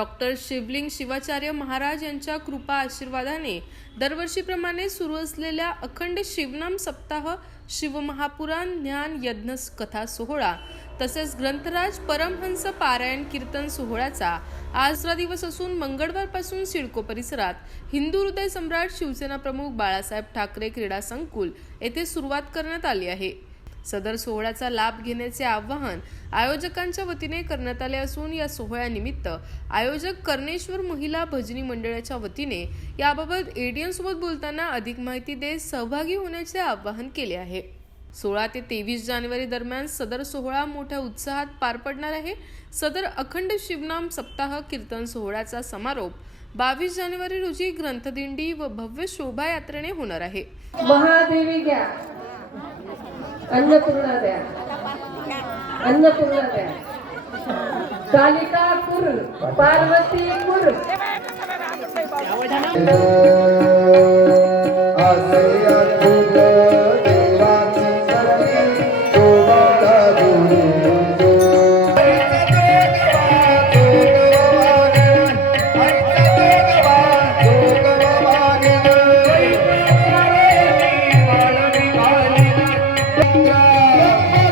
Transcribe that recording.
Doctor Shivling Shivacharya Maharaj यांच्या कृपा आशीर्वादाने दरवर्षीप्रमाणे सुरू असलेल्या अखंड शिवनाम सप्ताह शिवमहापुराण ज्ञान यज्ञ कथा सोहळा तसेच ग्रंथराज परमहंस पारायण कीर्तन सोहळ्याचा आजचा दिवस असून मंगळवारपासून सिडको परिसरात हिंदू हृदय सम्राट शिवसेना प्रमुख बाळासाहेब ठाकरे क्रीडा संकुल येथे सुरुवात करण्यात आली आहे. सदर सोहळ्याचा लाभ घेण्याचे आवाहन आयोजकांच्या वतीने करण्यात आले असून या सोहळ्यानिमित्त आयोजक कर्णेश्वर महिला भजनी मंडळाच्या वतीने याबाबत एडीएन सोबत बोलताना अधिक माहिती देत सहभागी होण्याचे आवाहन केले आहे. सोळा ते तेवीस जानेवारी दरम्यान सदर सोहळा मोठ्या उत्साहात पार पडणार आहे. सदर अखंड शिवनाम सप्ताह कीर्तन सोहळ्याचा समारोप बावीस जानेवारी रोजी ग्रंथदिंडी व भव्य शोभायात्रेने होणार आहे. महादेवी घ्या. अन्नपूर्णा द्या अन्नपूर्णा द्या कालिका कालिकापूर पार्वतीपूर। आसया Yeah.